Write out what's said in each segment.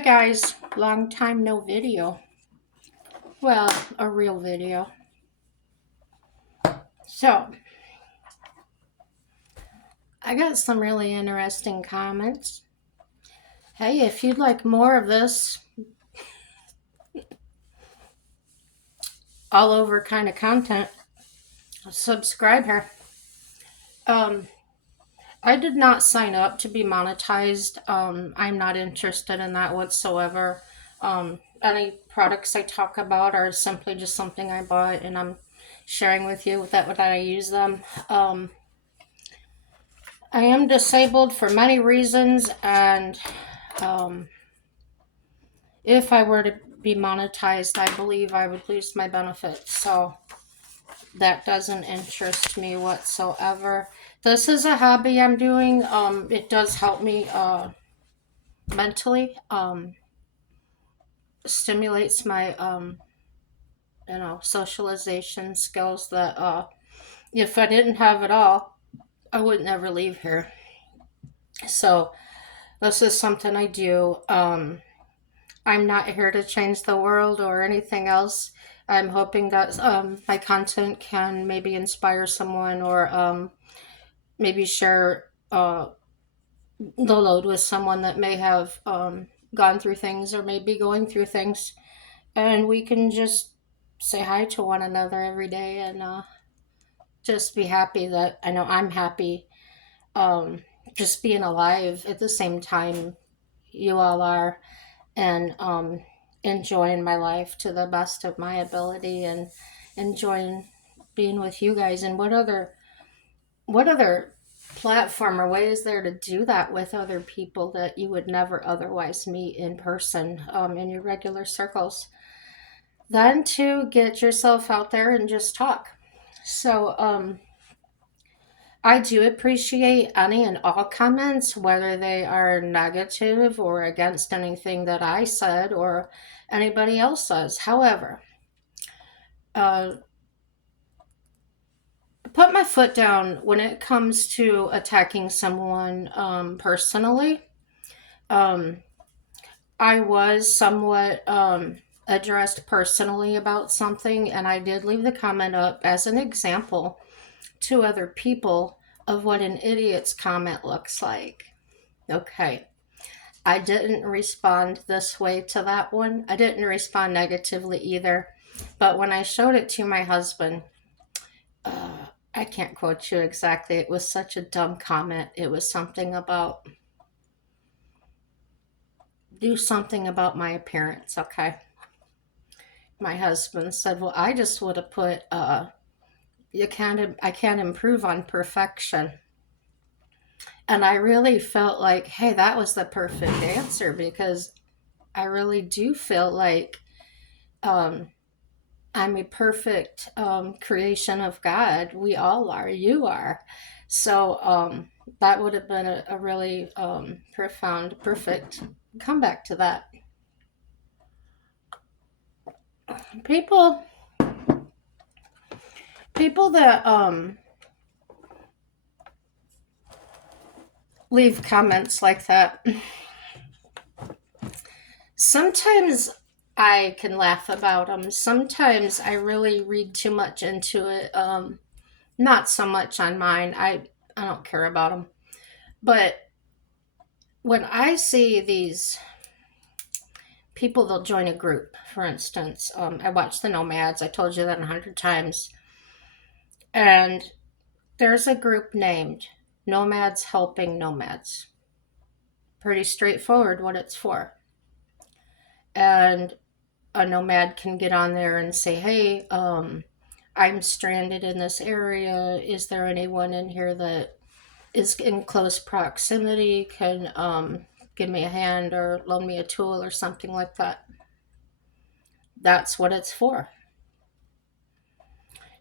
Hi guys, long time no video. Well, a real video. So, I got some really interesting comments. Hey, if you'd like more of this all over kind of content, subscribe here. Um, I did not sign up to be monetized. I'm not interested in that whatsoever. Any products I talk about are simply just something I bought and I'm sharing with you that I use them. I am disabled for many reasons, and um, if I were to be monetized, I believe I would lose my benefits. So that doesn't interest me whatsoever. This is a hobby I'm doing. It does help me mentally. Stimulates my socialization skills that if I didn't have it all, I would never leave here. So this is something I do. I'm not here to change the world or anything else. I'm hoping that my content can maybe inspire someone or maybe share the load with someone that may have gone through things or may be going through things. And we can just say hi to one another every day and just be happy that I know I'm happy. Just being alive at the same time you all are, and enjoying my life to the best of my ability and enjoying being with you guys. And what other platform or way is there to do that with other people that you would never otherwise meet in person, in your regular circles, than to get yourself out there and just talk. So I do appreciate any and all comments, whether they are negative or against anything that I said or anybody else says. However, uh, put my foot down when it comes to attacking someone personally. Um, I was somewhat addressed personally about something, and I did leave the comment up as an example to other people of what an idiot's comment looks like. Okay. I didn't respond this way to that one. I didn't respond negatively either. But when I showed it to my husband, I can't quote you exactly. It was such a dumb comment. It was something about do something about my appearance, okay? My husband said, "Well, I just would have put I can't improve on perfection." And I really felt like, "Hey, that was the perfect answer because I really do feel like um I'm a perfect creation of God. We all are. You are." So that would have been a really profound, perfect comeback to that. People, people that leave comments like that, sometimes I can laugh about them. Sometimes I really read too much into it. Not so much on mine. I don't care about them. But when I see these people, they'll join a group, for instance. I watch the Nomads. I told you that 100 times. And there's a group named Nomads Helping Nomads. Pretty straightforward what it's for. And a nomad can get on there and say, "Hey, I'm stranded in this area. Is there anyone in here that is in close proximity, can give me a hand or loan me a tool or something like that?" That's what it's for.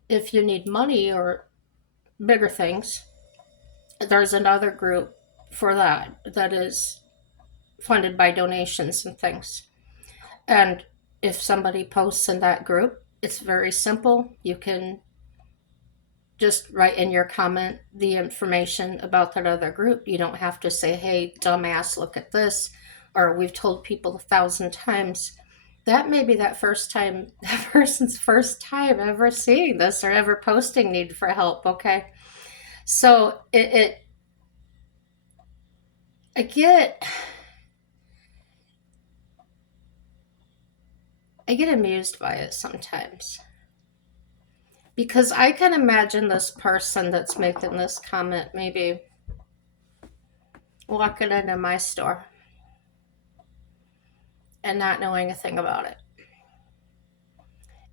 If you need money or bigger things, there's another group for that is funded by donations and things. And if somebody posts in that group, it's very simple. You can just write in your comment the information about that other group. You don't have to say, "Hey, dumbass, look at this." or we've told people 1,000 times, that may be that first time, that person's first time ever seeing this or ever posting need for help. Okay. So I get, I get amused by it sometimes because I can imagine this person that's making this comment maybe walking into my store and not knowing a thing about it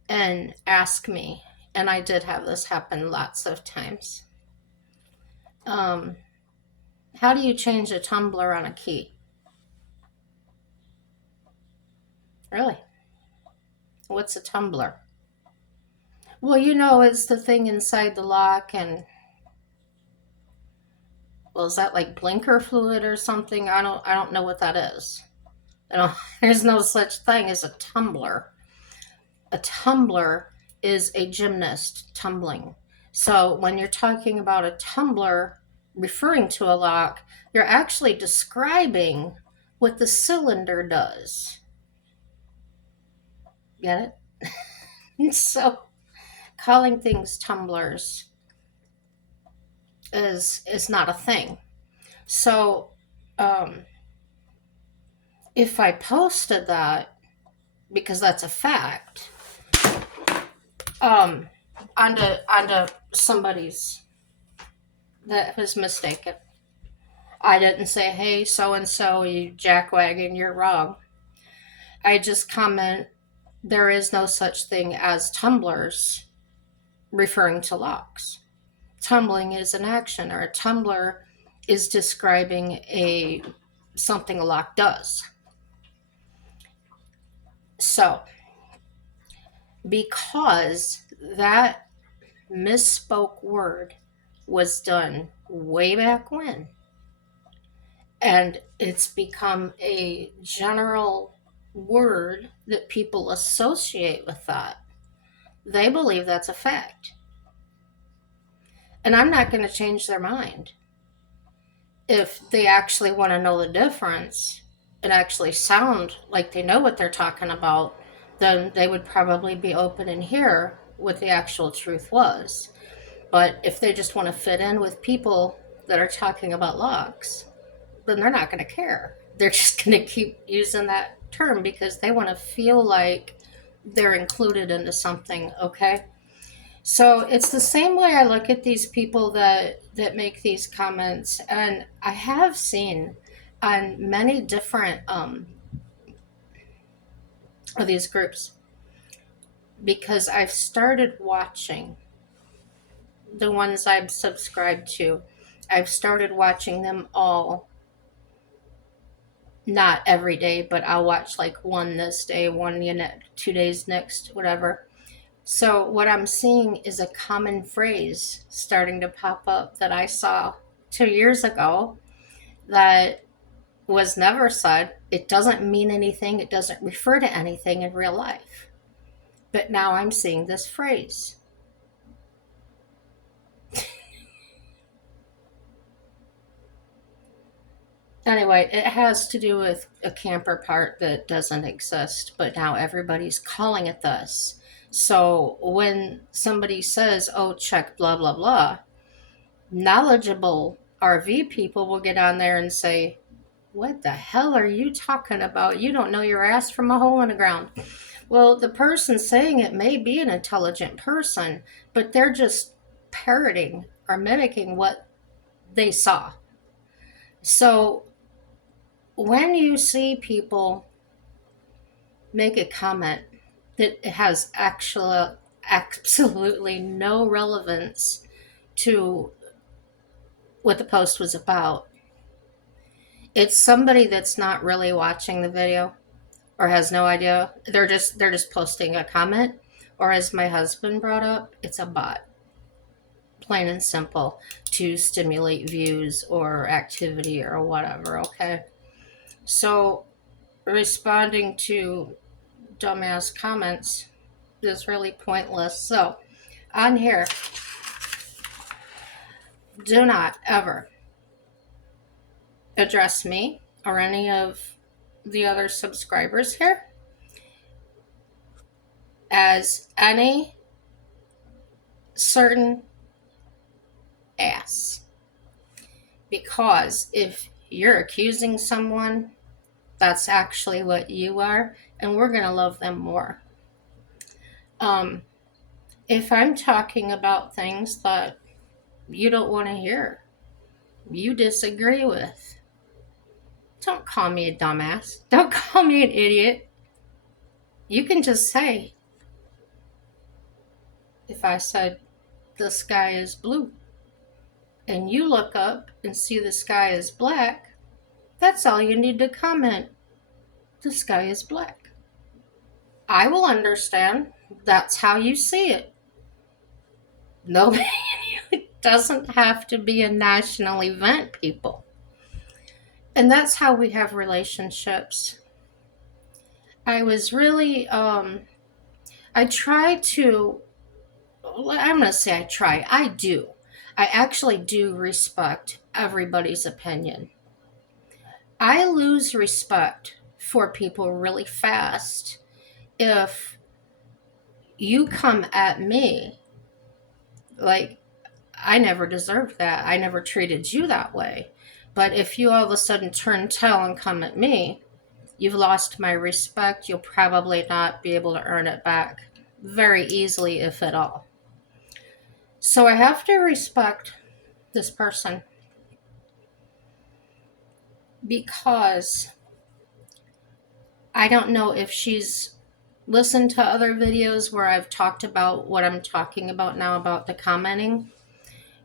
and ask me, and I did have this happen lots of times. How do you change a tumbler on a key? Really? What's a tumbler? Well, it's the thing inside the lock, and well, is that like blinker fluid or something? I don't know what that is. There's no such thing as a tumbler. A tumbler is a gymnast tumbling. So when you're talking about a tumbler referring to a lock, you're actually describing what the cylinder does. Get it? So calling things tumblers is not a thing. So if I posted that, because that's a fact, onto somebody's that was mistaken. I didn't say, hey, so and so, you jackwagon, you're wrong. I just comment, there is no such thing as tumblers referring to locks. Tumbling is an action, or a tumbler is describing something a lock does. So, because that misspoke word was done way back when, and it's become a general word that people associate with that, they believe that's a fact. And I'm not going to change their mind. If they actually want to know the difference and actually sound like they know what they're talking about, then they would probably be open and hear what the actual truth was. But if they just want to fit in with people that are talking about locks, then they're not going to care. They're just going to keep using that term because they want to feel like they're included into something, okay? So it's the same way I look at these people that make these comments, and I have seen on many different of these groups, because I've started watching the ones I've subscribed to. I've started watching them all, not every day, but I'll watch like one this day, one 2 days next, whatever. So what I'm seeing is a common phrase starting to pop up that I saw 2 years ago that was never said. It doesn't mean anything. It doesn't refer to anything in real life. But now I'm seeing this phrase. Anyway, it has to do with a camper part that doesn't exist, but now everybody's calling it this. So when somebody says, oh, check blah, blah, blah, knowledgeable RV people will get on there and say, what the hell are you talking about? You don't know your ass from a hole in the ground. Well, the person saying it may be an intelligent person, but they're just parroting or mimicking what they saw. So when you see people make a comment that has absolutely no relevance to what the post was about, it's somebody that's not really watching the video or has no idea. They're just posting a comment, or as my husband brought up, it's a bot. Plain and simple, to stimulate views or activity or whatever, okay? So responding to dumbass comments is really pointless. So on here, do not ever address me or any of the other subscribers here as any certain ass. Because if you're accusing someone, that's actually what you are, and we're going to love them more. Um, if I'm talking about things that you don't want to hear, you disagree with, don't call me a dumbass. Don't call me an idiot. You can just say, if I said the sky is blue and you look up and see the sky is black, that's all you need to comment. The sky is black. I will understand. That's how you see it. Nobody, it doesn't have to be a national event, people. And that's how we have relationships. I was really, I try to, I'm going to say I try. I do. I actually do respect everybody's opinion. I lose respect for people really fast if you come at me like I never deserved that. I never treated you that way. But if you all of a sudden turn tail and come at me, you've lost my respect. You'll probably not be able to earn it back very easily, if at all. So I have to respect this person because I don't know if she's listened to other videos where I've talked about what I'm talking about now about the commenting.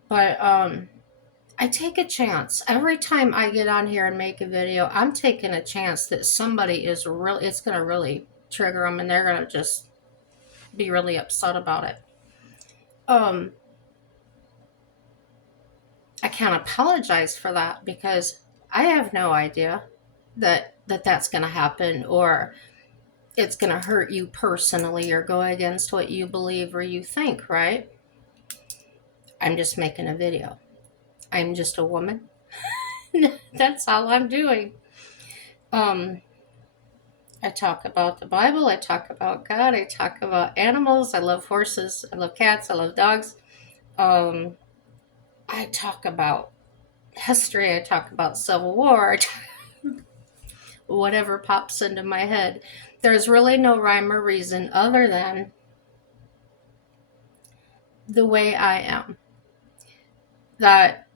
But I take a chance. Every time I get on here and make a video, I'm taking a chance that somebody is really, it's going to really trigger them and they're going to just be really upset about it. I can't apologize for that because I have no idea that's going to happen or it's going to hurt you personally or go against what you believe or you think, right? I'm just making a video. I'm just a woman. That's all I'm doing. I talk about the Bible. I talk about God. I talk about animals. I love horses. I love cats. I love dogs. I talk about history. I talk about Civil War. Whatever pops into my head. There's really no rhyme or reason other than the way I am. That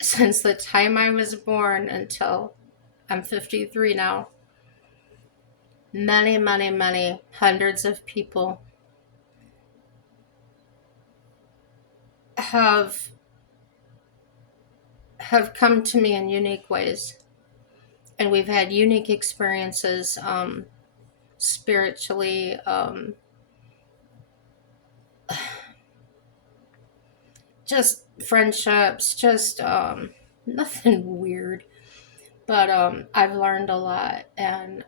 since the time I was born until I'm 53 now, many, many, many hundreds of people have come to me in unique ways. And we've had unique experiences spiritually, just friendships, just nothing weird. But I've learned a lot. And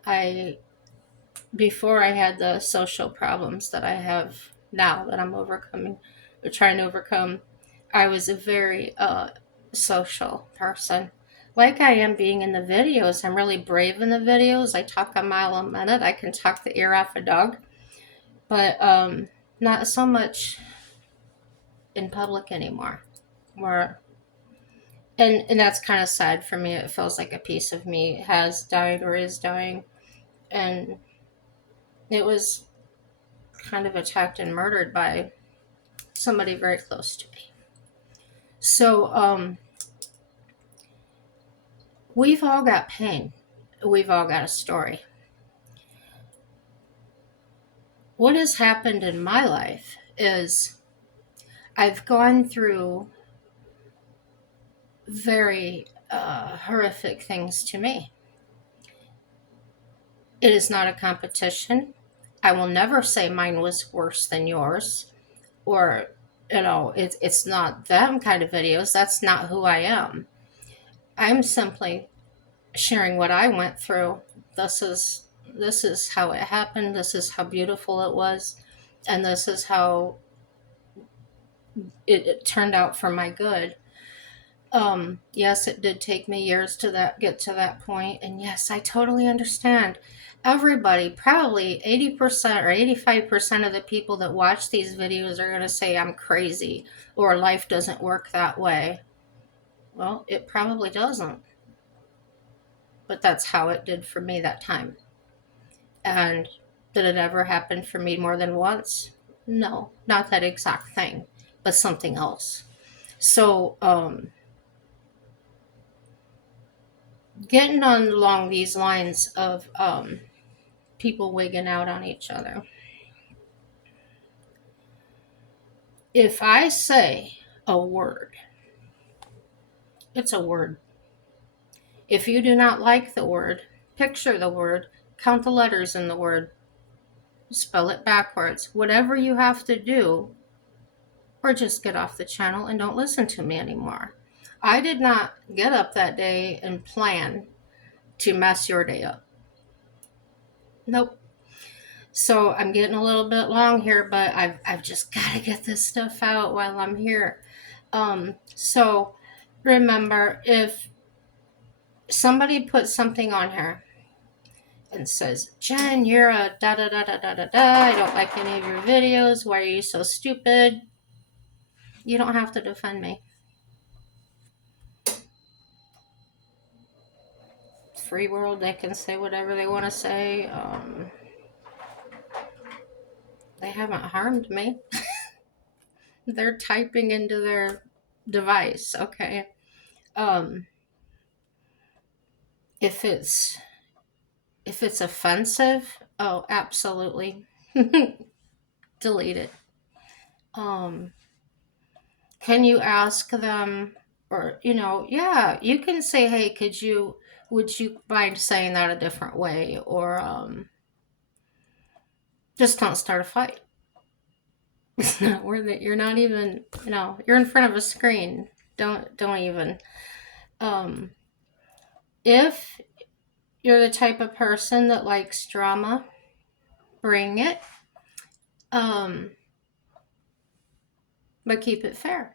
before I had the social problems that I have now that I'm overcoming, or trying to overcome, I was a very social person. Like I am being in the videos. I'm really brave in the videos. I talk a mile a minute. I can talk the ear off a dog. But not so much in public anymore. And that's kind of sad for me. It feels like a piece of me has died or is dying. And it was kind of attacked and murdered by somebody very close to me. So we've all got pain. We've all got a story. What has happened in my life is I've gone through very horrific things to me. It is not a competition. I will never say mine was worse than yours, or it's not them kind of videos. That's not who I am. I'm simply sharing what I went through. This is how it happened. This is how beautiful it was, and this is how it turned out for my good. Yes, it did take me years to get to that point, and yes, I totally understand. Everybody, probably 80% or 85% of the people that watch these videos are going to say I'm crazy or life doesn't work that way. Well, it probably doesn't, but that's how it did for me that time. And did it ever happen for me more than once? No, not that exact thing, but something else. So, getting on along these lines of people wigging out on each other. If I say a word, it's a word. If you do not like the word, picture the word, count the letters in the word, spell it backwards, whatever you have to do, or just get off the channel and don't listen to me anymore. I did not get up that day and plan to mess your day up. Nope. So I'm getting a little bit long here, but I've just got to get this stuff out while I'm here. So remember, if somebody puts something on here and says, Jen, you're a da da da da da da da, I don't like any of your videos, why are you so stupid? You don't have to defend me. Free world, they can say whatever they want to say. They haven't harmed me. They're typing into their device, okay? Um, if it's offensive, oh, absolutely. Delete it. Um, can you ask them, or, yeah, you can say, hey, would you mind saying that a different way? Or just don't start a fight. It's not worth it. You're not even, you're in front of a screen. Don't even. Um, if you're the type of person that likes drama, bring it. Um, but keep it fair.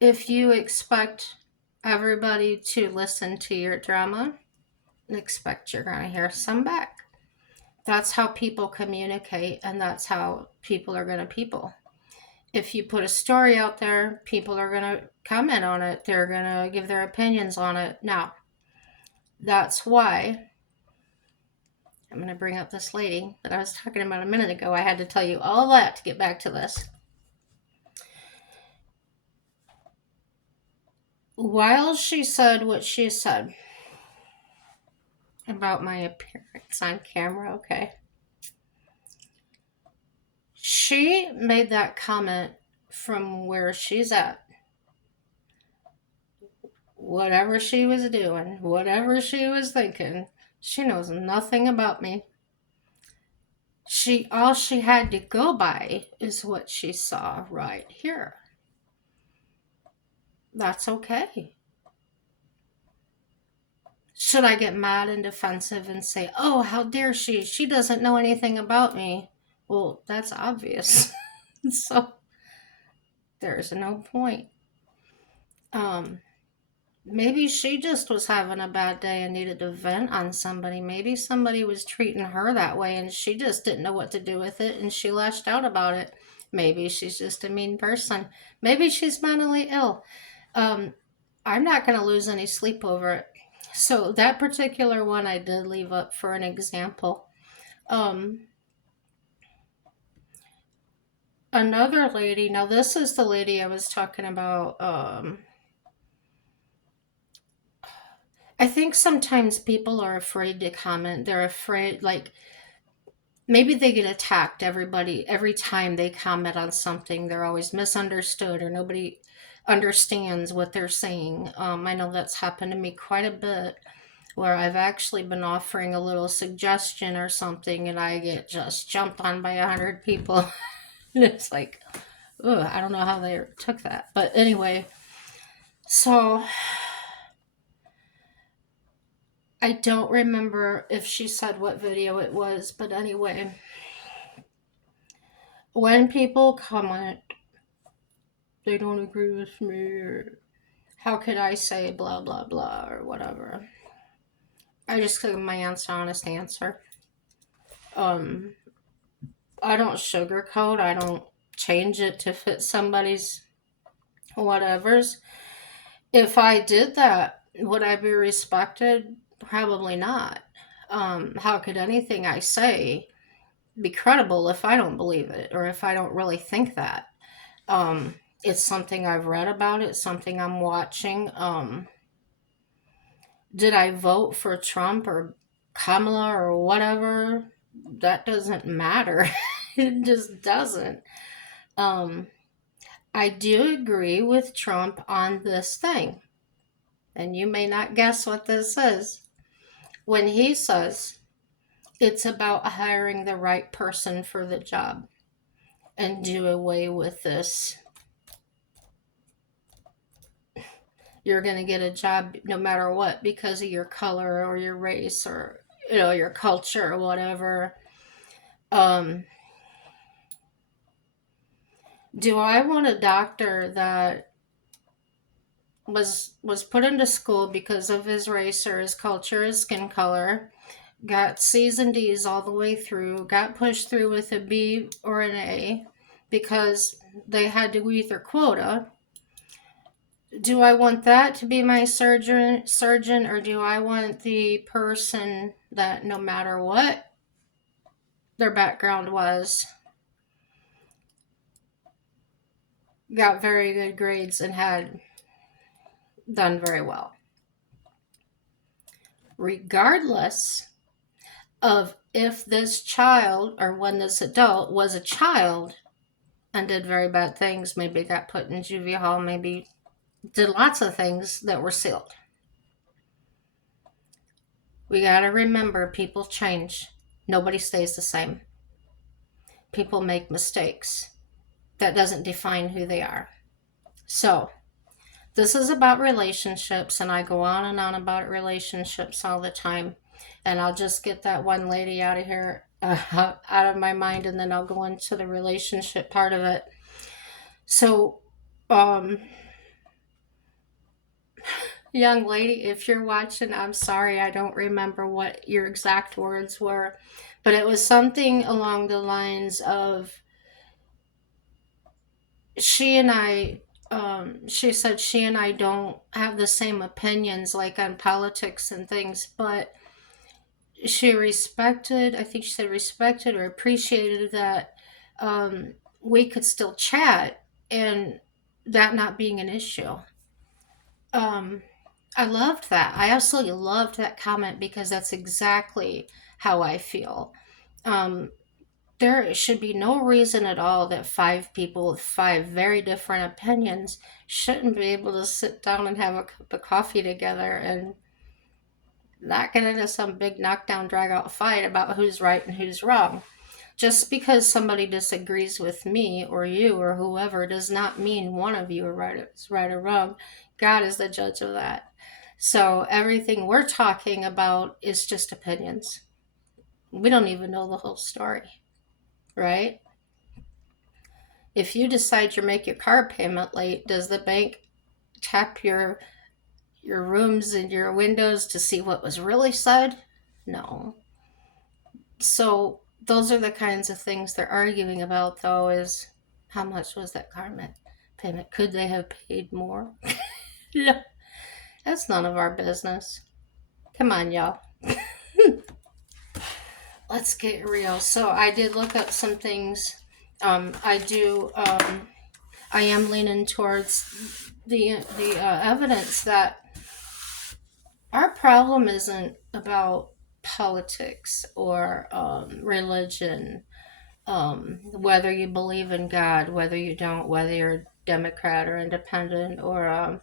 If you expect everybody to listen to your drama, expect you're going to hear some back. That's how people communicate, and that's how people are going to people. If you put a story out there, people are going to comment on it. They're going to give their opinions on it. Now, that's why I'm going to bring up this lady that I was talking about a minute ago. I had to tell you all that to get back to this. While she said what she said about my appearance on camera, okay, she made that comment from where she's at. Whatever she was doing, whatever she was thinking, she knows nothing about me. All she had to go by is what she saw right here. That's okay. Should I get mad and defensive and say, oh, how dare she? She doesn't know anything about me. Well, that's obvious. So there's no point. Maybe she just was having a bad day and needed to vent on somebody. Maybe somebody was treating her that way and she just didn't know what to do with it and she lashed out about it. Maybe she's just a mean person. Maybe she's mentally ill. I'm not going to lose any sleep over it. So that particular one I did leave up for an example. Another lady, now this is the lady I was talking about. I think sometimes people are afraid to comment. They're afraid, like, maybe they get attacked. Every time they comment on something, they're always misunderstood or nobody understands what they're saying. I know that's happened to me quite a bit, where I've actually been offering a little suggestion or something and I get just jumped on by 100 people. And it's like, ugh, I don't know how they took that. But anyway, so I don't remember if she said what video it was, but anyway, when people comment, they don't agree with me, or how could I say blah, blah, blah, or whatever? I just give my honest answer. Um, I don't sugarcoat. I don't change it to fit somebody's whatever's. If I did that, would I be respected? Probably not. How could anything I say be credible if I don't believe it or if I don't really think that? Um, it's something I've read about. It's something I'm watching. Did I vote for Trump or Kamala or whatever? That doesn't matter. It just doesn't. Um, I do agree with Trump on this thing, and you may not guess what this is. When he says it's about hiring the right person for the job and do away with this, you're going to get a job no matter what because of your color or your race or your culture or whatever. Um, do I want a doctor that was put into school because of his race or his culture, his skin color, got C's and D's all the way through, got pushed through with a B or an A because they had to meet their quota? Do I want that to be my surgeon, or do I want the person that no matter what their background was, got very good grades and had done very well? Regardless of if this child or when this adult was a child and did very bad things, maybe got put in juvie hall, maybe did lots of things that were sealed. We got to remember people change. Nobody stays the same. People make mistakes. That doesn't define who they are. So, this is about relationships, and I go on and on about relationships all the time. And I'll just get that one lady out of here, out of my mind, and then I'll go into the relationship part of it. So, young lady, if you're watching, I'm sorry, I don't remember what your exact words were, but it was something along the lines of she and I, she said she and I don't have the same opinions like on politics and things, but she respected, I think she said respected or appreciated that we could still chat and that not being an issue. Um, I loved that. I absolutely loved that comment because that's exactly how I feel. Um, there should be no reason at all that five people with five very different opinions shouldn't be able to sit down and have a cup of coffee together and not get into some big knockdown, drag out fight about who's right and who's wrong. Just because somebody disagrees with me or you or whoever does not mean one of you is right or wrong. God is the judge of that. So everything we're talking about is just opinions. We don't even know the whole story, right? If you decide you make your car payment late, does the bank tap your rooms and your windows to see what was really said? No. So those are the kinds of things they're arguing about, though, is how much was that car payment? Could they have paid more? No, that's none of our business. Come on, y'all. Let's get real. So I did look up some things. I am leaning towards the evidence that our problem isn't about politics or religion, whether you believe in God, whether you don't, whether you're Democrat or independent or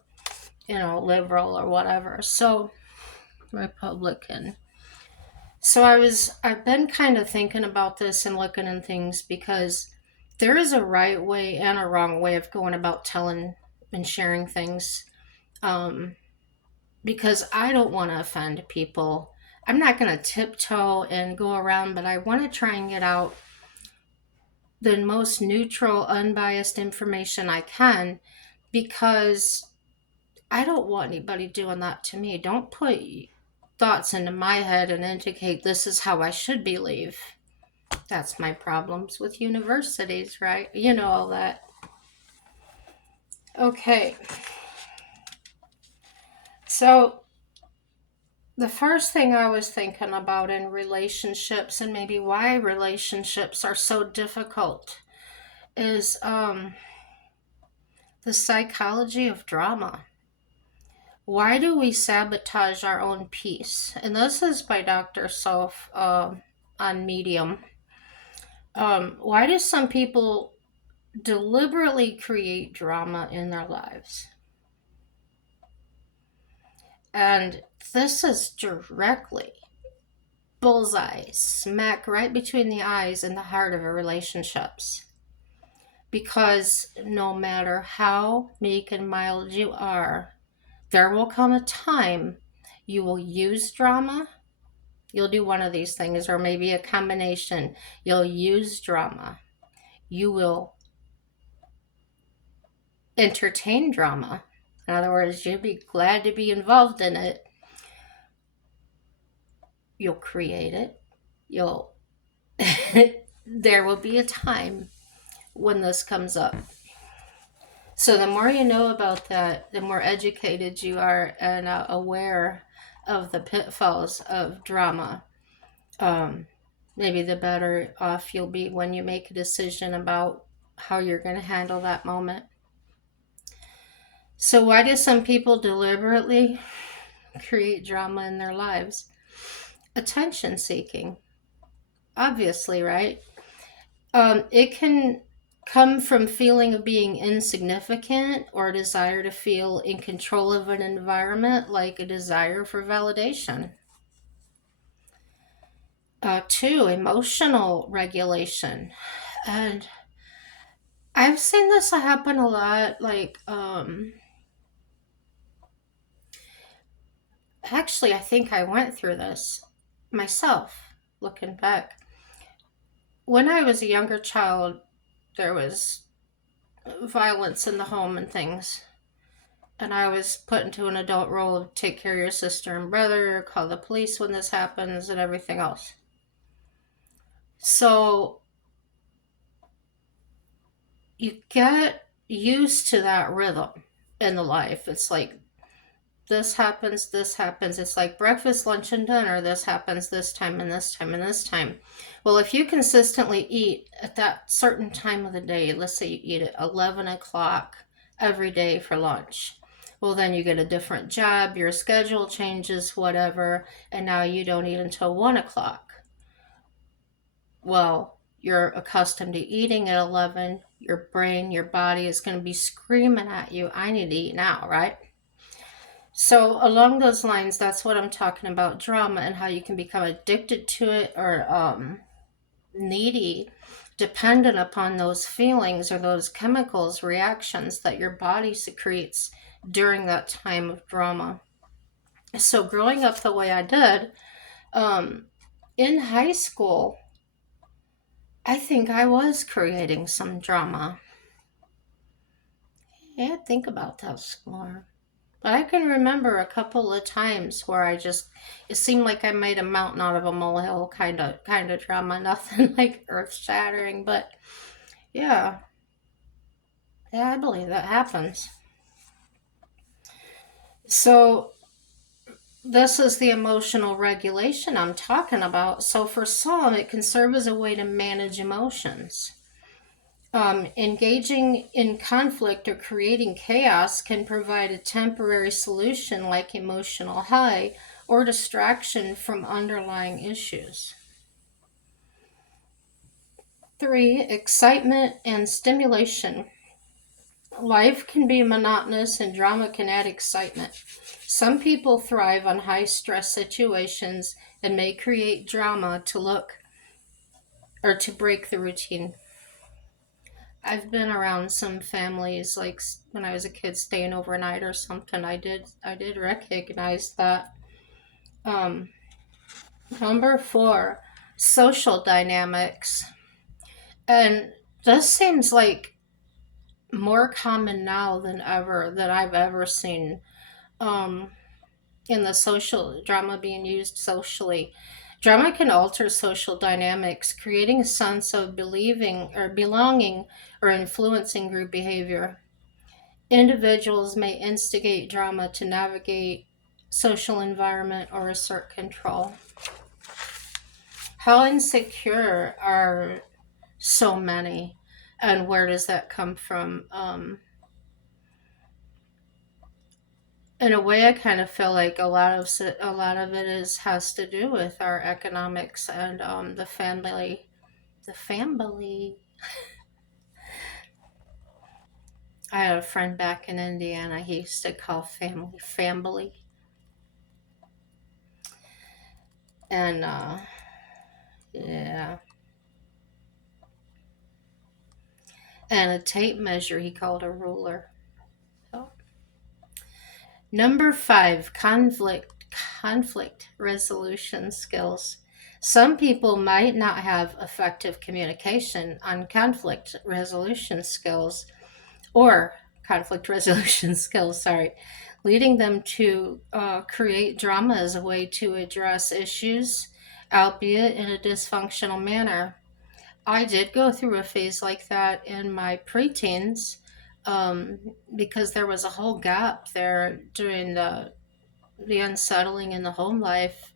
liberal or whatever. So Republican. So I've been kind of thinking about this and looking in things because there is a right way and a wrong way of going about telling and sharing things. Um, because I don't want to offend people. I'm not going to tiptoe and go around, but I want to try and get out the most neutral, unbiased information I can because I don't want anybody doing that to me. Don't put thoughts into my head and indicate this is how I should believe. That's my problems with universities, right? You know all that. Okay. So, the first thing I was thinking about in relationships, and maybe why relationships are so difficult, is the psychology of drama. Why do we sabotage our own peace? And this is by Dr. Self on Medium. Why do some people deliberately create drama in their lives? And this is directly bullseye, smack right between the eyes and the heart of our relationships. Because no matter how meek and mild you are, there will come a time you will use drama. You'll do one of these things, or maybe a combination. You'll use drama. You will entertain drama. In other words, you'll be glad to be involved in it. You'll create it. You'll there will be a time when this comes up. So the more you know about that, the more educated you are and aware of the pitfalls of drama. Maybe the better off you'll be when you make a decision about how you're going to handle that moment. So why do some people deliberately create drama in their lives? Attention seeking. Obviously, right? It can come from feeling of being insignificant or a desire to feel in control of an environment, like a desire for validation. Two, emotional regulation. And I've seen this happen a lot. Actually, I think I went through this myself, looking back. When I was a younger child, there was violence in the home and things. And I was put into an adult role of take care of your sister and brother, call the police when this happens, and everything else. So you get used to that rhythm in the life. It's like this happens, this happens. It's like breakfast, lunch, and dinner. This happens this time and this time and this time. Well, if you consistently eat at that certain time of the day, let's say you eat at 11 o'clock every day for lunch, well, then you get a different job, your schedule changes, whatever, and now you don't eat until 1 o'clock. Well, you're accustomed to eating at 11. Your brain, your body is going to be screaming at you, I need to eat now, right? So, along those lines, that's what I'm talking about, drama, and how you can become addicted to it or needy, dependent upon those feelings or those chemicals, reactions that your body secretes during that time of drama. So, growing up the way I did, in high school, I think I was creating some drama. Yeah, think about that some more. But I can remember a couple of times where it seemed like I made a mountain out of a molehill kind of drama. Nothing like earth shattering, but yeah, I believe that happens. So this is the emotional regulation I'm talking about. So for some, it can serve as a way to manage emotions. Engaging in conflict or creating chaos can provide a temporary solution like emotional high or distraction from underlying issues. Three, excitement and stimulation. Life can be monotonous and drama can add excitement. Some people thrive on high stress situations and may create drama to look or to break the routine. I've been around some families like when I was a kid staying overnight or something. I did recognize that. Um, Number four, social dynamics, and this seems like more common now than ever that I've ever seen. um, in the social drama being used socially. Drama can alter social dynamics, creating a sense of believing or belonging or influencing group behavior. Individuals may instigate drama to navigate social environment or assert control. How insecure are so many, and where does that come from? In a way, I kind of feel like a lot of it is has to do with our economics and the family. The family. I had a friend back in Indiana. He used to call family, and yeah, and a tape measure he called a ruler. So, number 5, conflict resolution skills. Some people might not have effective communication on conflict resolution skills or conflict resolution skills, sorry, leading them to create drama as a way to address issues, albeit in a dysfunctional manner. I did go through a phase like that in my preteens, um, because there was a whole gap there during the unsettling in the home life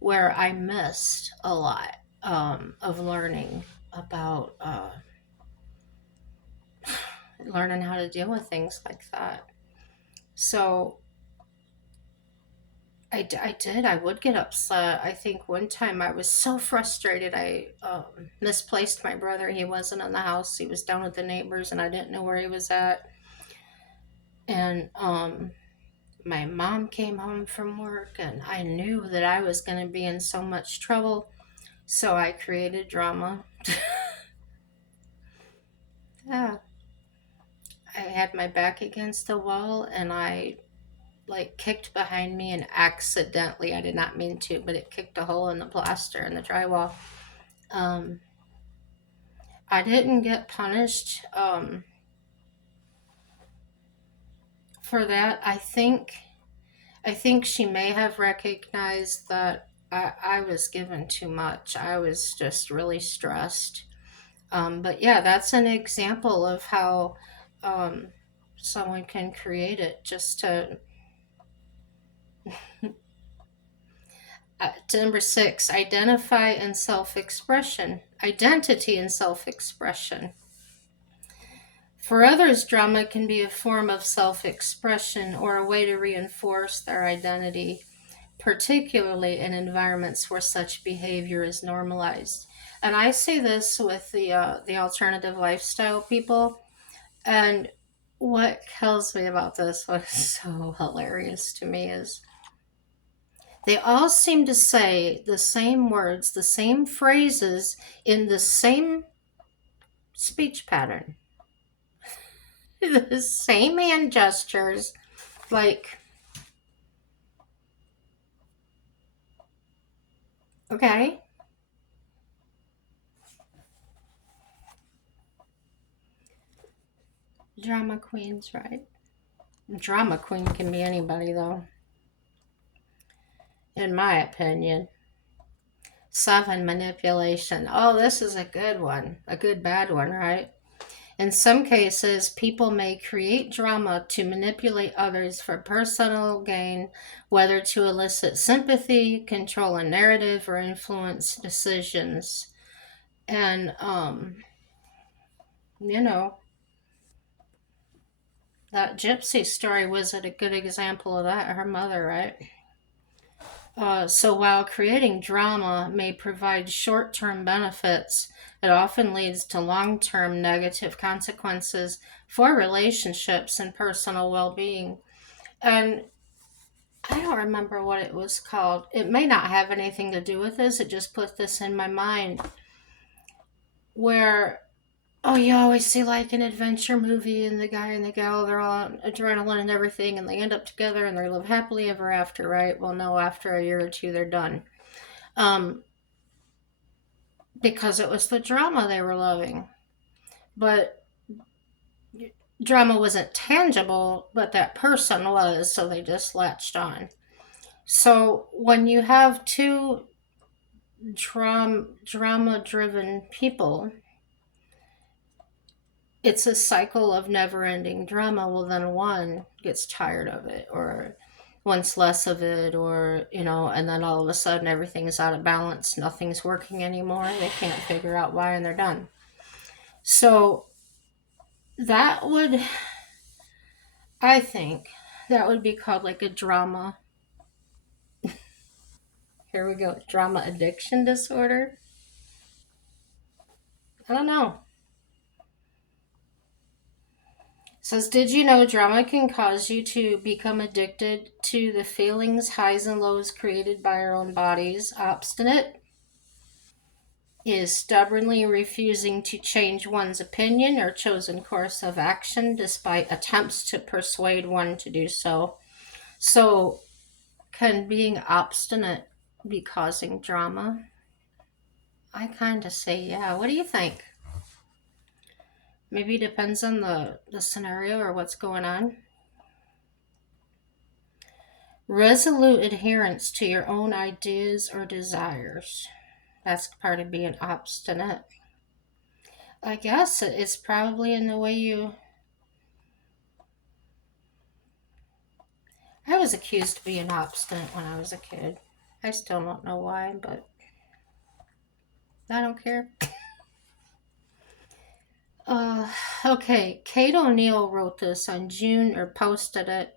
where I missed a lot of learning about learning how to deal with things like that. So I did. I would get upset. I think one time I was so frustrated. I misplaced my brother. He wasn't in the house. He was down with the neighbors, and I didn't know where he was at. And my mom came home from work, and I knew that I was going to be in so much trouble. So I created drama. Yeah, I had my back against the wall, and I like kicked behind me and accidentally, I did not mean to, but it kicked a hole in the plaster in the drywall. Um, I didn't get punished for that. I think she may have recognized that I was given too much. I was just really stressed. But yeah, that's an example of how um, someone can create it just to number 6, identify and self expression. Identity and self expression. For others, drama can be a form of self expression or a way to reinforce their identity, particularly in environments where such behavior is normalized. And I see this with the alternative lifestyle people. And what kills me about this, what is so hilarious to me, is they all seem to say the same words, the same phrases in the same speech pattern, the same hand gestures. Like, okay, drama queens, right? Drama queen can be anybody, though, in my opinion. 7, manipulation. Oh, this is a good one, a good bad one, right? In some cases, people may create drama to manipulate others for personal gain, whether to elicit sympathy, control a narrative, or influence decisions. And, you know, that gypsy story was a good example of that, her mother, right? So while creating drama may provide short term benefits, it often leads to long term negative consequences for relationships and personal well being. And I don't remember what it was called. It may not have anything to do with this, it just put this in my mind. Where, oh, you always see like an adventure movie, and the guy and the gal, they're all on adrenaline and everything, and they end up together and they live happily ever after, right? Well, no, after a year or two, they're done. Um, because it was the drama they were loving. But drama wasn't tangible, but that person was, so they just latched on. So when you have two drama driven people, it's a cycle of never ending drama. Well, then one gets tired of it or wants less of it, or, and then all of a sudden everything's out of balance. Nothing's working anymore. They can't figure out why and they're done. So that would, I think, that would be called like a drama. Here we go. Drama addiction disorder. I don't know. It says, did you know drama can cause you to become addicted to the feelings, highs and lows created by our own bodies? Obstinate is stubbornly refusing to change one's opinion or chosen course of action despite attempts to persuade one to do so. So, can being obstinate be causing drama? I kind of say yeah. What do you think? Maybe it depends on the scenario or what's going on. Resolute adherence to your own ideas or desires. That's part of being obstinate. I guess it's probably in the way you. I was accused of being obstinate when I was a kid. I still don't know why, but I don't care. Uh, okay, Kate O'Neill wrote this on June, or posted it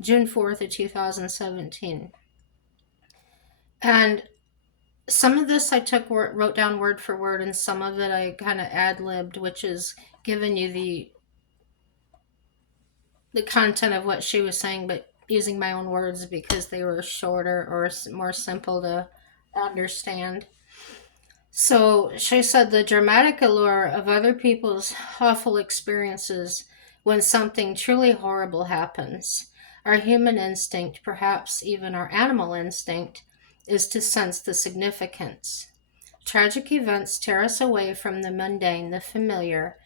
June 4th of 2017. And some of this I wrote down word for word, and some of it I kind of ad libbed, which is giving you the content of what she was saying, but using my own words because they were shorter or more simple to understand. So she said the dramatic allure of other people's awful experiences when something truly horrible happens. Our human instinct, perhaps even our animal instinct, is to sense the significance. Tragic events tear us away from the mundane, the familiar,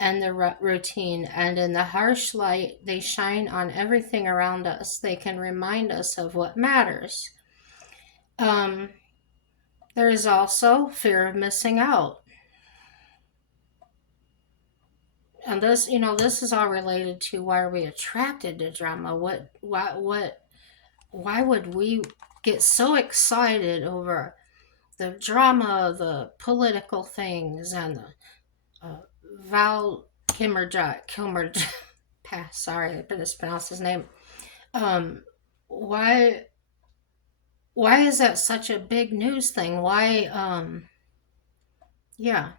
and the routine, and in the harsh light they shine on everything around us. They can remind us of what matters. Um, there is also fear of missing out. And this is all related to why are we attracted to drama? Why would we get so excited over the drama, the political things, and the Val Kilmer, pass. Sorry, I mispronounced his name. Um, why why is that such a big news thing? Why? Yeah,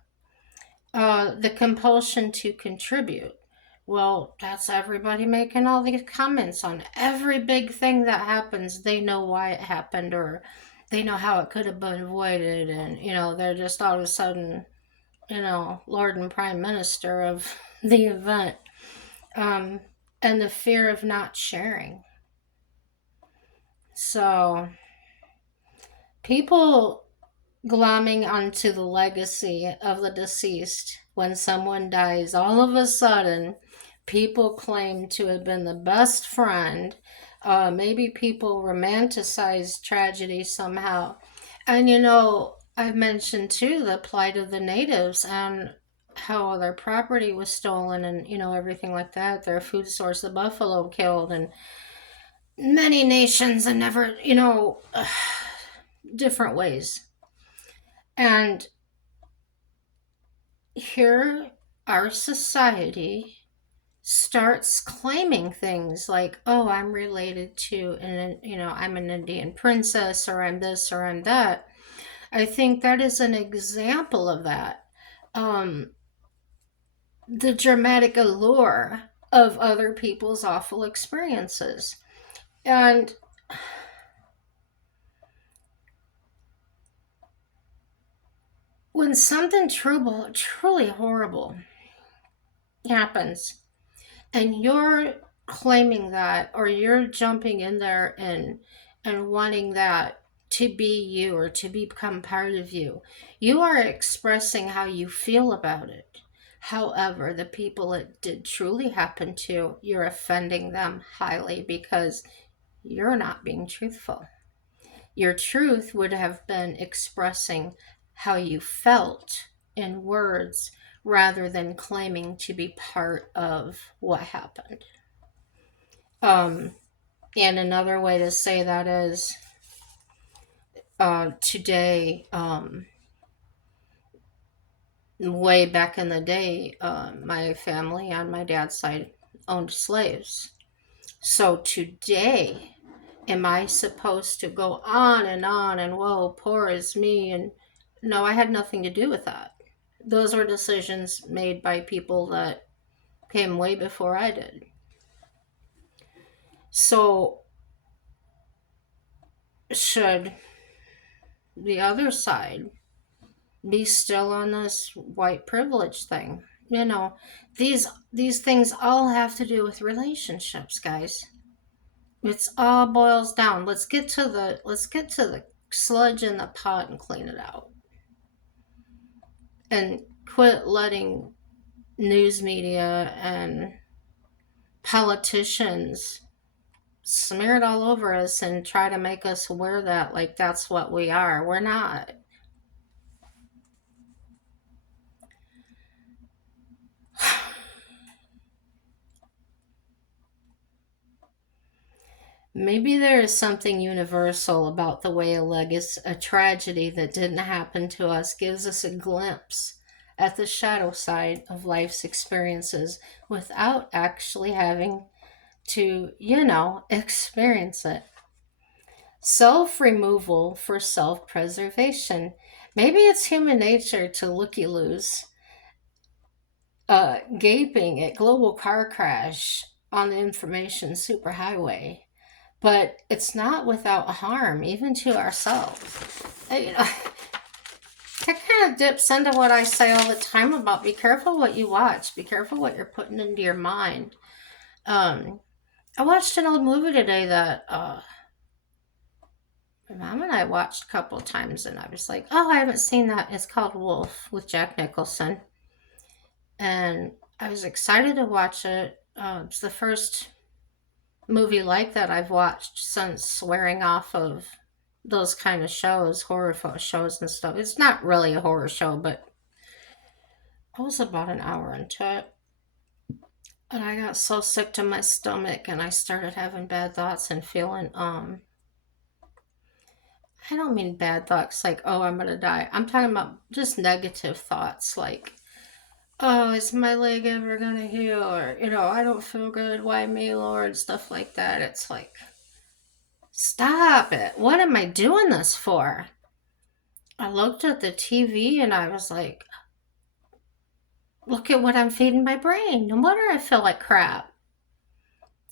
the compulsion to contribute. Well, that's everybody making all these comments on every big thing that happens. They know why it happened, or they know how it could have been avoided, and they're just all of a sudden, Lord and Prime Minister of the event. Um, and the fear of not sharing. So people glomming onto the legacy of the deceased. When someone dies, all of a sudden, people claim to have been the best friend. Maybe people romanticize tragedy somehow. And I've mentioned too the plight of the natives and how their property was stolen and everything like that. Their food source, the buffalo killed, and many nations and never, different ways. And here, our society starts claiming things like, oh, I'm related to, and I'm an Indian princess, or I'm this, or I'm that. I think that is an example of that. Um, the dramatic allure of other people's awful experiences. And when something truly horrible happens, and you're claiming that, or you're jumping in there and wanting that to be you or to become part of you, you are expressing how you feel about it, However, the people it did truly happen to, you're offending them highly because you're not being truthful. Your truth would have been expressing how you felt in words rather than claiming to be part of what happened. Um, and another way to say that is today, way back in the day, my family on my dad's side owned slaves. So today, am I supposed to go on and whoa, poor is me? And no, I had nothing to do with that. Those were decisions made by people that came way before I did. So, should the other side be still on this white privilege thing? You know, these things all have to do with relationships, guys. It's all boils down. Let's get to the sludge in the pot and clean it out. And quit letting news media and politicians smear it all over us and try to make us wear that like that's what we are. We're not. Maybe there is something universal about the way a tragedy that didn't happen to us gives us a glimpse at the shadow side of life's experiences without actually having to, experience it. Self removal for self preservation. Maybe it's human nature to looky loos, gaping at global car crash on the information superhighway. But it's not without harm, even to ourselves. That kind of dips into what I say all the time about be careful what you watch, be careful what you're putting into your mind. I watched an old movie today that my mom and I watched a couple of times, and I was like, oh, I haven't seen that. It's called Wolf with Jack Nicholson. And I was excited to watch it. It's the first movie like that I've watched since swearing off of those kind of shows, shows and stuff. It's not really a horror show, but I was about an hour into it. And I got so sick to my stomach and I started having bad thoughts and feeling I don't mean bad thoughts like, oh, I'm gonna die. I'm talking about just negative thoughts like, oh, is my leg ever gonna heal? Or, I don't feel good. Why me, Lord? Stuff like that. It's like, stop it. What am I doing this for? I looked at the TV and I was like, look at what I'm feeding my brain. No wonder I feel like crap.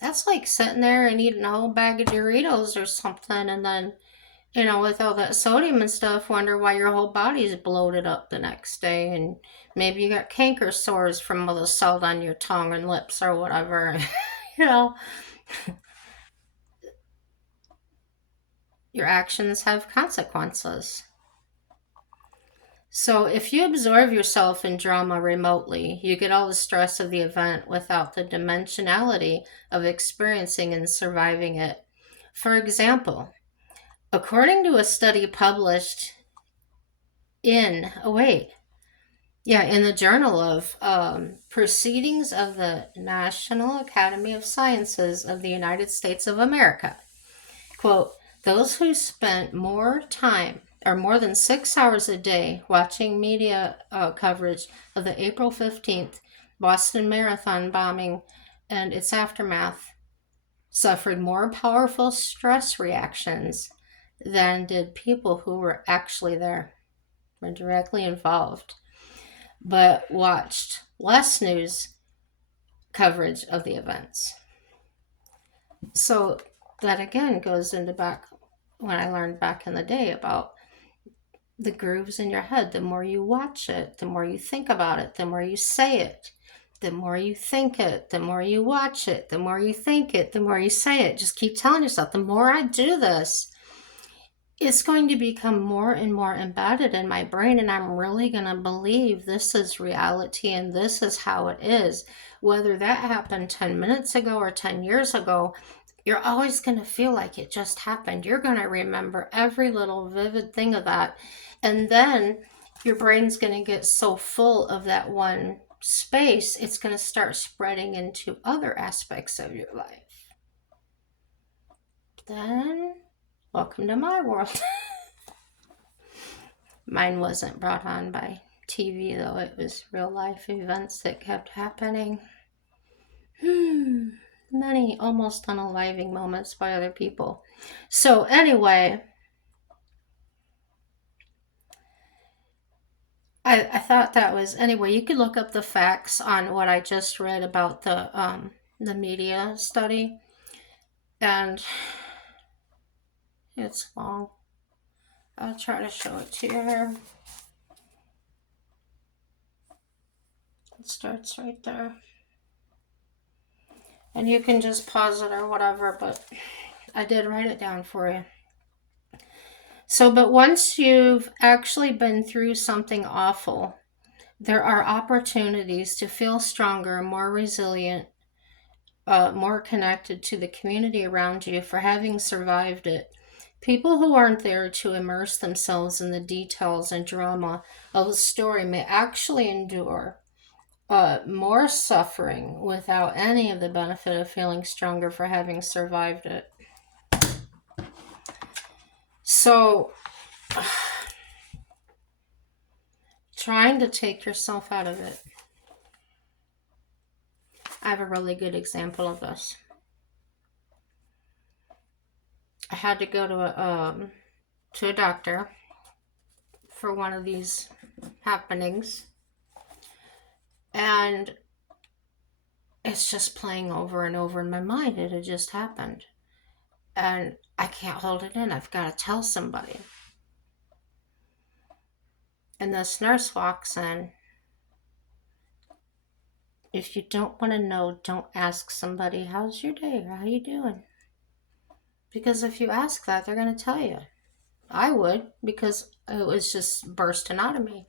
That's like sitting there and eating a whole bag of Doritos or something and then, with all that sodium and stuff, wonder why your whole body's bloated up the next day and maybe you got canker sores from all the salt on your tongue and lips or whatever. you know, your actions have consequences. So, if you absorb yourself in drama remotely, you get all the stress of the event without the dimensionality of experiencing and surviving it. For example, according to a study published in the Journal of Proceedings of the National Academy of Sciences of the United States of America, quote, those who spent more time or more than 6 hours a day watching media coverage of the April 15th Boston Marathon bombing and its aftermath suffered more powerful stress reactions than did people who were actually there, were directly involved, but watched less news coverage of the events. So that again goes into back when I learned back in the day about the grooves in your head. The more you watch it, the more you think about it, the more you say it, the more you think it, the more you watch it, the more you think it, the more you say it. Just keep telling yourself, the more I do this, it's going to become more and more embedded in my brain, and I'm really going to believe this is reality and this is how it is. Whether that happened 10 minutes ago or 10 years ago, you're always going to feel like it just happened. You're going to remember every little vivid thing of that. And then your brain's going to get so full of that one space, it's going to start spreading into other aspects of your life. Then, welcome to my world. Mine wasn't brought on by TV, though. It was real life events that kept happening. Many almost unaliving moments by other people. So anyway, I thought that was, anyway, you could look up the facts on what I just read about the media study, and it's long. I'll try to show it to you here. It starts right there. And you can just pause it or whatever, but I did write it down for you. So, but once you've actually been through something awful, there are opportunities to feel stronger, more resilient, more connected to the community around you for having survived it. People who aren't there to immerse themselves in the details and drama of a story may actually endure more suffering without any of the benefit of feeling stronger for having survived it. So, trying to take yourself out of it. I have a really good example of this. I had to go to a doctor for one of these happenings, and it's just playing over and over in my mind. It had just happened, and I can't hold it in. I've got to tell somebody. And this nurse walks in. If you don't want to know, don't ask somebody, how's your day, or how you doing? Because if you ask that, they're going to tell you. I would, because it was just bursting out of me.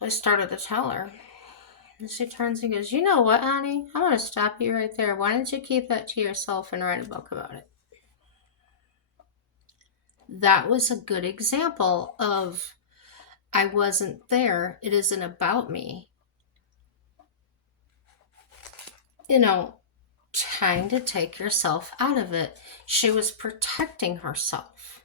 I started to tell her. And she turns and goes, you know what, honey? I want to stop you right there. Why don't you keep that to yourself and write a book about it? That was a good example of I wasn't there. It isn't about me. Trying to take yourself out of it. She was protecting herself.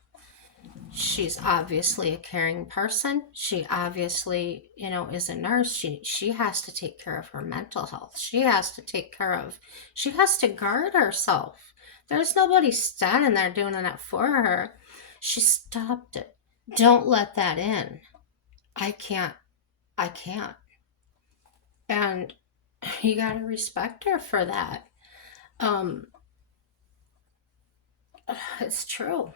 She's obviously a caring person. She obviously, is a nurse. She has to take care of her mental health. She has to guard herself. There's nobody standing there doing that for her. She stopped it. Don't let that in. I can't. And you got to respect her for that. It's true.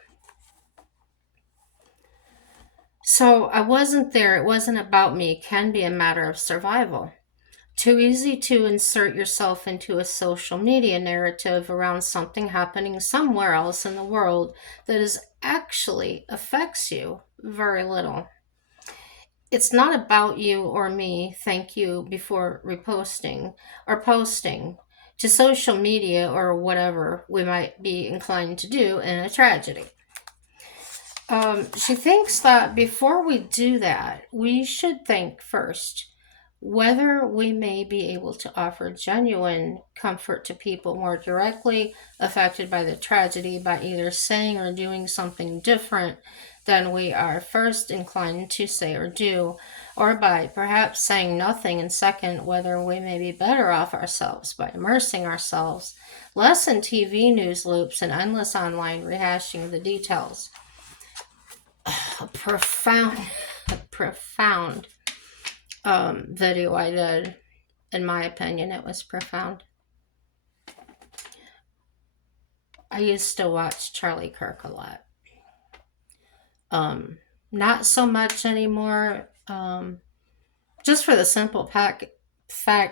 So I wasn't there. It wasn't about me. It can be a matter of survival. Too easy to insert yourself into a social media narrative around something happening somewhere else in the world that is actually affects you very little. It's not about you or me, thank you, before reposting or posting to social media or whatever we might be inclined to do in a tragedy. She thinks that before we do that, we should think first whether we may be able to offer genuine comfort to people more directly affected by the tragedy by either saying or doing something different than we are first inclined to say or do, or by perhaps saying nothing, and second, whether we may be better off ourselves by immersing ourselves less in TV news loops and endless online rehashing of the details. A profound video I did. In my opinion, it was profound. I used to watch Charlie Kirk a lot. Not so much anymore. Just for the simple fact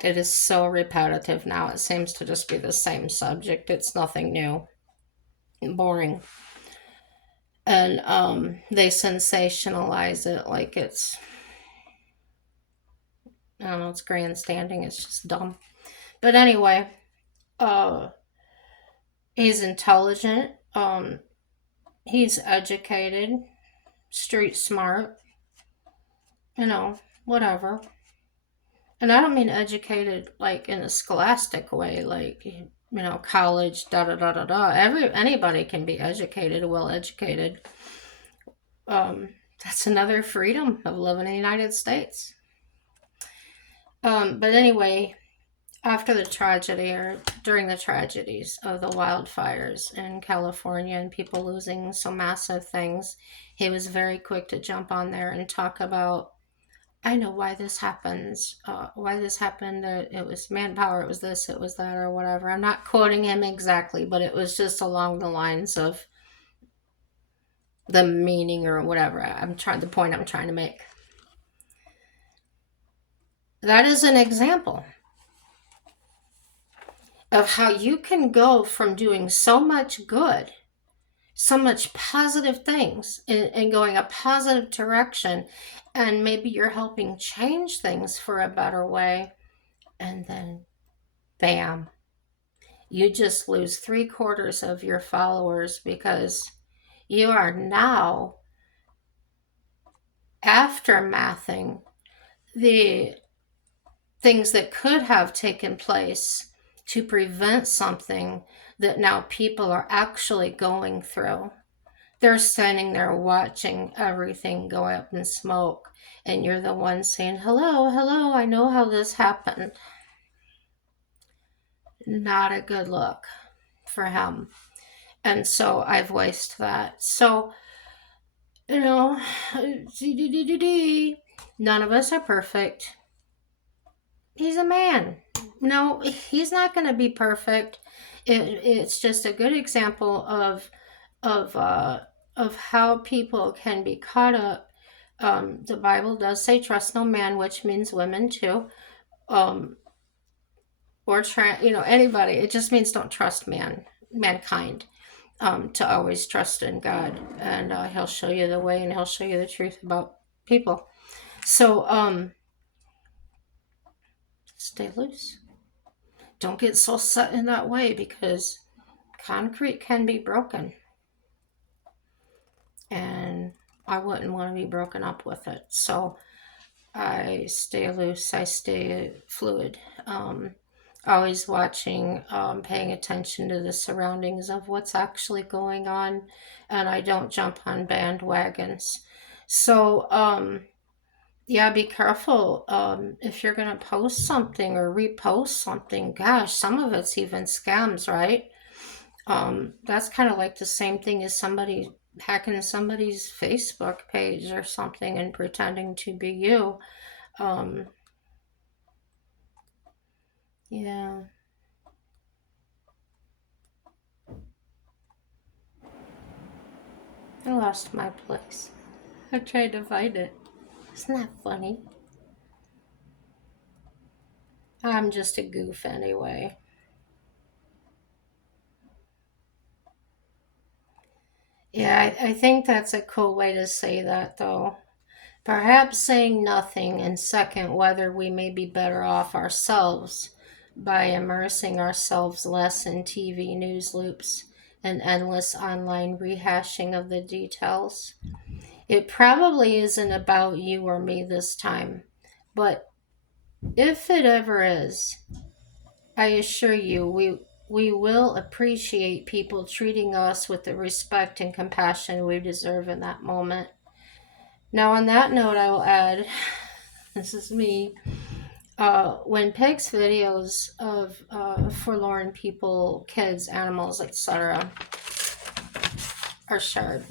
it is so repetitive now. It seems to just be the same subject. It's nothing new. Boring. And they sensationalize it like it's, I don't know, it's grandstanding. It's just dumb. But anyway, uh, he's intelligent. He's educated, street smart, whatever. And I don't mean educated like in a scholastic way, like college, da da da da da. Anybody can be educated, well educated. That's another freedom of living in the United States. But anyway, after the tragedy or during the tragedies of the wildfires in California and people losing so massive things, he was very quick to jump on there and talk about, I know why this happens, why this happened. It was manpower, it was this, it was that, or whatever. I'm not quoting him exactly, but it was just along the lines of the meaning or whatever. The point I'm trying to make. That is an example of how you can go from doing so much good, so much positive things, and going a positive direction, and maybe you're helping change things for a better way, and then bam, you just lose 3/4 of your followers because you are now aftermathing the things that could have taken place to prevent something that now people are actually going through. They're standing there watching everything go up in smoke, and you're the one saying, hello, hello, I know how this happened. Not a good look for him. And so I've voiced that. So, none of us are perfect. He's a man. No, he's not going to be perfect. It's just a good example of how people can be caught up. The Bible does say, "Trust no man," which means women too, or anybody. It just means don't trust mankind. To always trust in God, and He'll show you the way, and He'll show you the truth about people. So, stay loose. Don't get so set in that way, because concrete can be broken, and I wouldn't want to be broken up with it. So I stay loose, I stay fluid, always watching, paying attention to the surroundings of what's actually going on, and I don't jump on bandwagons. So, yeah, be careful if you're going to post something or repost something. Gosh, some of it's even scams, right? That's kind of like the same thing as somebody hacking somebody's Facebook page or something and pretending to be you. Yeah. I lost my place. I tried to find it. Isn't that funny? I'm just a goof anyway. Yeah, I think that's a cool way to say that, though. Perhaps saying nothing, and second, whether we may be better off ourselves by immersing ourselves less in TV news loops and endless online rehashing of the details. It probably isn't about you or me this time, but if it ever is, I assure you we will appreciate people treating us with the respect and compassion we deserve in that moment. Now, on that note, I will add, this is me, when Peg's videos of forlorn people, kids, animals, etc., are shared,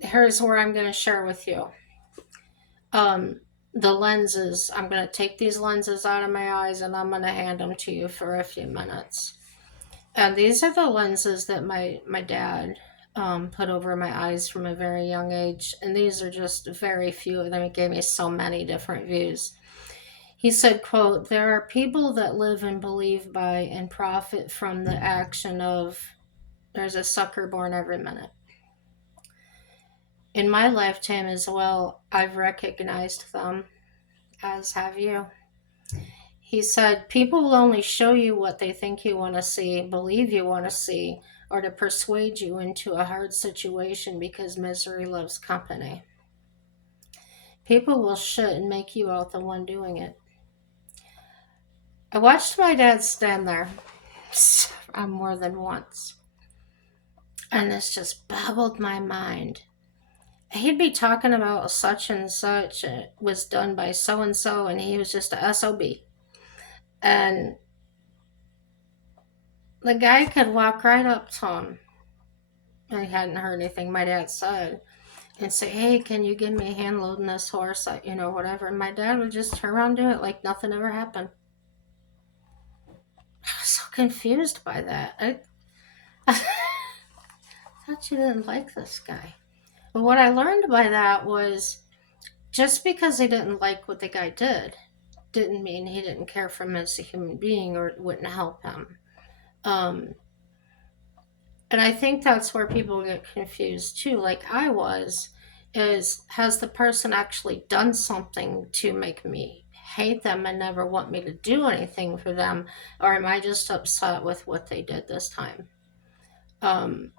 here's where I'm going to share with you. The lenses, I'm going to take these lenses out of my eyes and I'm going to hand them to you for a few minutes. And these are the lenses that my dad put over my eyes from a very young age. And these are just very few of them. It gave me so many different views. He said, quote, "There are people that live and believe by and profit from the action of there's a sucker born every minute. In my lifetime as well, I've recognized them, as have you." He said, "People will only show you what they think you want to see, believe you want to see, or to persuade you into a hard situation because misery loves company. People will shit and make you out the one doing it." I watched my dad stand there more than once, and this just boggled my mind. He'd be talking about such and such was done by so and he was just a SOB. And the guy could walk right up to him, and he hadn't heard anything my dad said, and say, "Hey, can you give me a hand loading this horse?" Whatever. And my dad would just turn around and do it like nothing ever happened. I was so confused by that. I thought you didn't like this guy. But what I learned by that was just because he didn't like what the guy didn't mean he didn't care for him as a human being or wouldn't help him. Um, and I think that's where people get confused too, like I was, is has the person actually done something to make me hate them and never want me to do anything for them, or am I just upset with what they did this time? Um,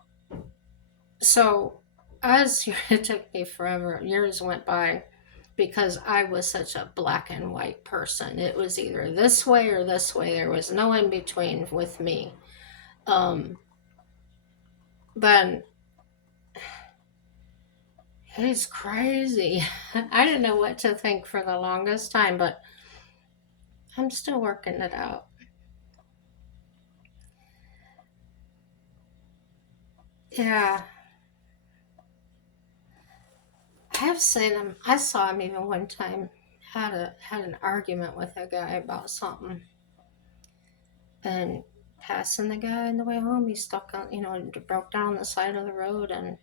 so as it took me forever, years went by because I was such a black and white person. It was either this way or this way. There was no in between with me. Um, but he's crazy. I didn't know what to think for the longest time, but I'm still working it out. Yeah, I have seen him. I saw him even one time. Had an argument with a guy about something, and passing the guy on the way home, he stuck on, broke down on the side of the road, and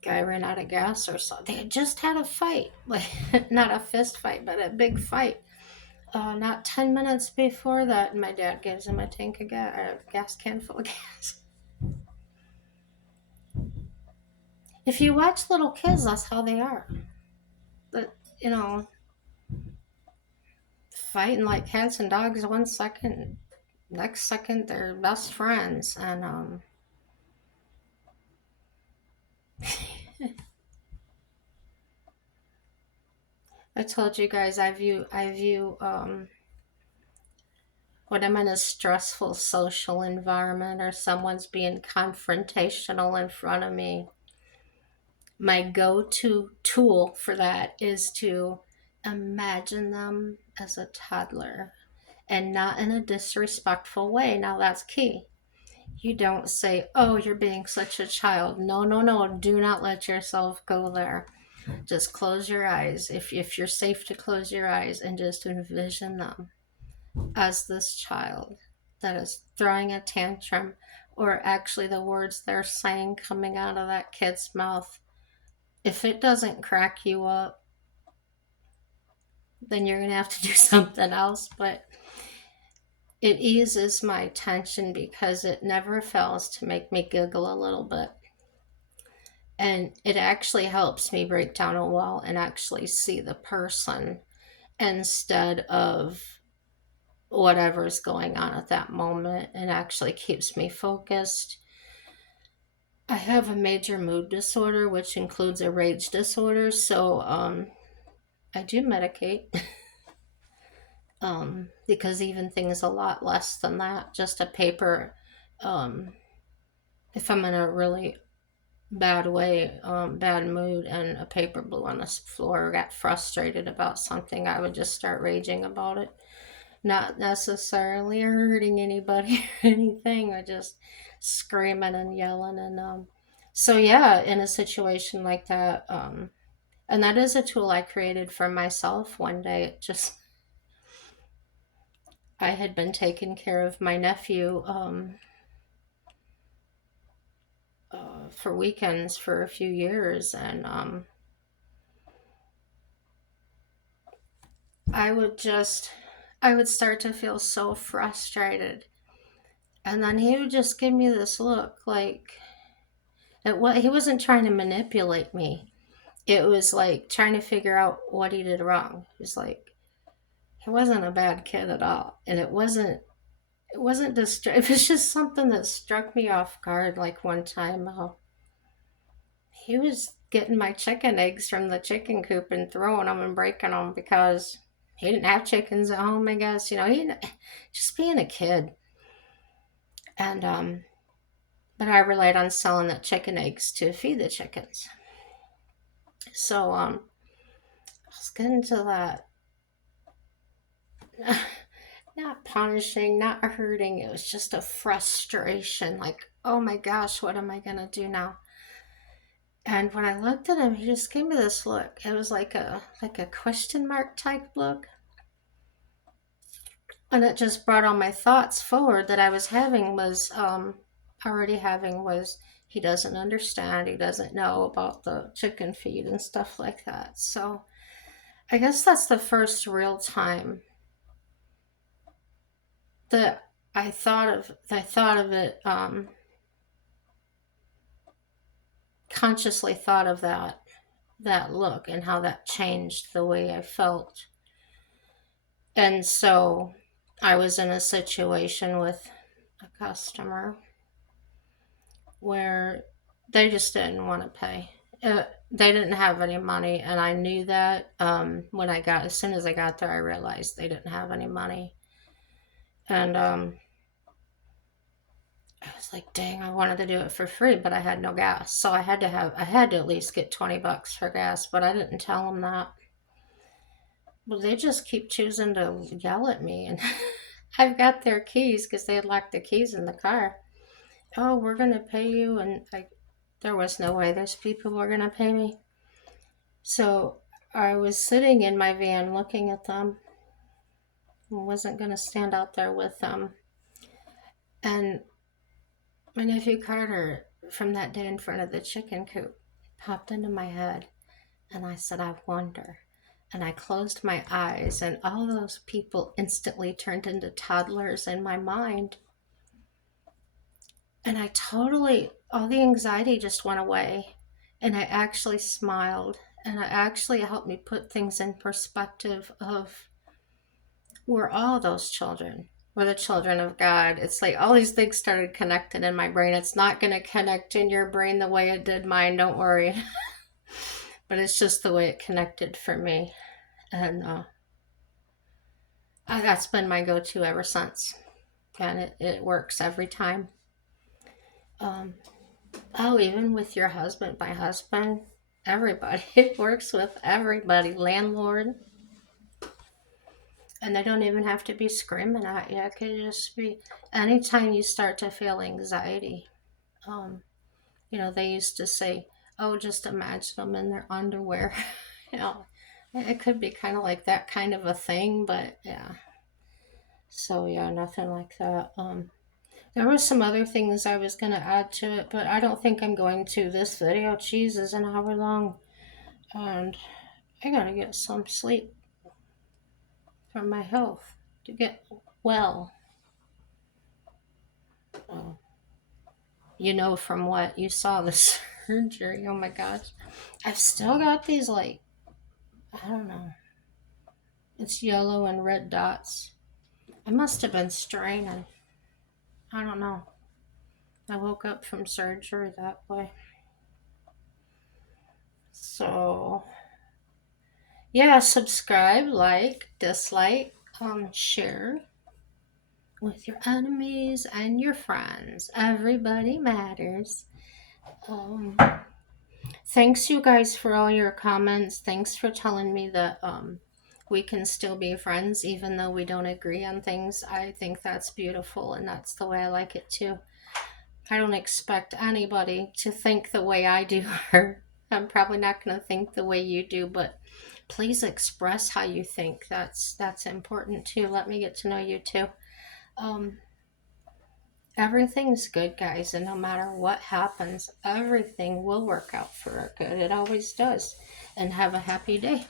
guy ran out of gas or something. They had just had a fight, like not a fist fight, but a big fight. Not 10 minutes before that, my dad gives him a tank of gas, a gas can full of gas. If you watch little kids, that's how they are. But fighting like cats and dogs 1 second, next second they're best friends, and I told you guys I view when I'm in a stressful social environment or someone's being confrontational in front of me, my go-to tool for that is to imagine them as a toddler, and not in a disrespectful way. Now that's key. You don't say, "Oh, you're being such a child." No, no, no. Do not let yourself go there. Just close your eyes. If you're safe to close your eyes and just envision them as this child that is throwing a tantrum, or actually the words they're saying coming out of that kid's mouth. If it doesn't crack you up, then you're going to have to do something else. But it eases my tension because it never fails to make me giggle a little bit. And it actually helps me break down a wall and actually see the person instead of whatever's going on at that moment, and actually keeps me focused. I have a major mood disorder, which includes a rage disorder, so I do medicate. Because even things a lot less than that, just a paper, um, if I'm in a really bad way, bad mood, and a paper blew on the floor, or got frustrated about something, I would just start raging about it. Not necessarily hurting anybody or anything, I just screaming and yelling. And so, yeah, in a situation like that, and that is a tool I created for myself one day. It just, I had been taking care of my nephew for weekends for a few years, and I would just, I would start to feel so frustrated. And then he would just give me this look like, he wasn't trying to manipulate me. It was like trying to figure out what he did wrong. It was like, he wasn't a bad kid at all. And it wasn't just, it was just something that struck me off guard. Like one time, he was getting my chicken eggs from the chicken coop and throwing them and breaking them because he didn't have chickens at home, I guess. He just being a kid. And, but I relied on selling the chicken eggs to feed the chickens. So, I was getting to that. Not punishing, not hurting. It was just a frustration. Like, oh my gosh, what am I going to do now? And when I looked at him, he just gave me this look. It was like a question mark type look. And it just brought all my thoughts forward that I was having was already having was he doesn't understand, he doesn't know about the chicken feed and stuff like that. So I guess that's the first real time that I thought of it, consciously thought of that look and how that changed the way I felt. And so I was in a situation with a customer where they just didn't want to pay. They didn't have any money, and I knew that as soon as I got there, I realized they didn't have any money. And I was like, dang, I wanted to do it for free, but I had no gas. So I had to at least get $20 for gas, but I didn't tell them that. Well, they just keep choosing to yell at me, and I've got their keys because they had locked the keys in the car. Oh, we're going to pay you. And there was no way those people were going to pay me. So I was sitting in my van looking at them. I wasn't going to stand out there with them. And my nephew Carter, from that day in front of the chicken coop, popped into my head. And I said, I wonder. And I closed my eyes, and all those people instantly turned into toddlers in my mind. And all the anxiety just went away. And I actually smiled. And it actually helped me put things in perspective of we're all those children. We're the children of God. It's like all these things started connecting in my brain. It's not going to connect in your brain the way it did mine, don't worry. But it's just the way it connected for me. And that's been my go-to ever since. And it works every time. Um, even with your husband, my husband, everybody. It works with everybody, landlord. And they don't even have to be screaming at you. It could just be anytime you start to feel anxiety. Um, they used to say, oh, just imagine them in their underwear. you know, it could be kind of like that kind of a thing, but yeah. So yeah, nothing like that. There were some other things I was going to add to it, but I don't think I'm going to. This video, cheese, is an hour long, and I gotta get some sleep for my health to get well. Oh, from what you saw the surgery. Oh my gosh, I've still got these I don't know. It's yellow and red dots. I must have been straining. I don't know. I woke up from surgery that way. So yeah, subscribe, like, dislike, share with your enemies and your friends. Everybody matters. Um, Thanks, you guys, for all your comments. Thanks for telling me that we can still be friends even though we don't agree on things. I think that's beautiful, and that's the way I like it too. I don't expect anybody to think the way I do, or I'm probably not going to think the way you do, but please express how you think. That's important too. Let me get to know you too. Um, Everything's good, guys, and no matter what happens, everything will work out for our good. It always does. And have a happy day.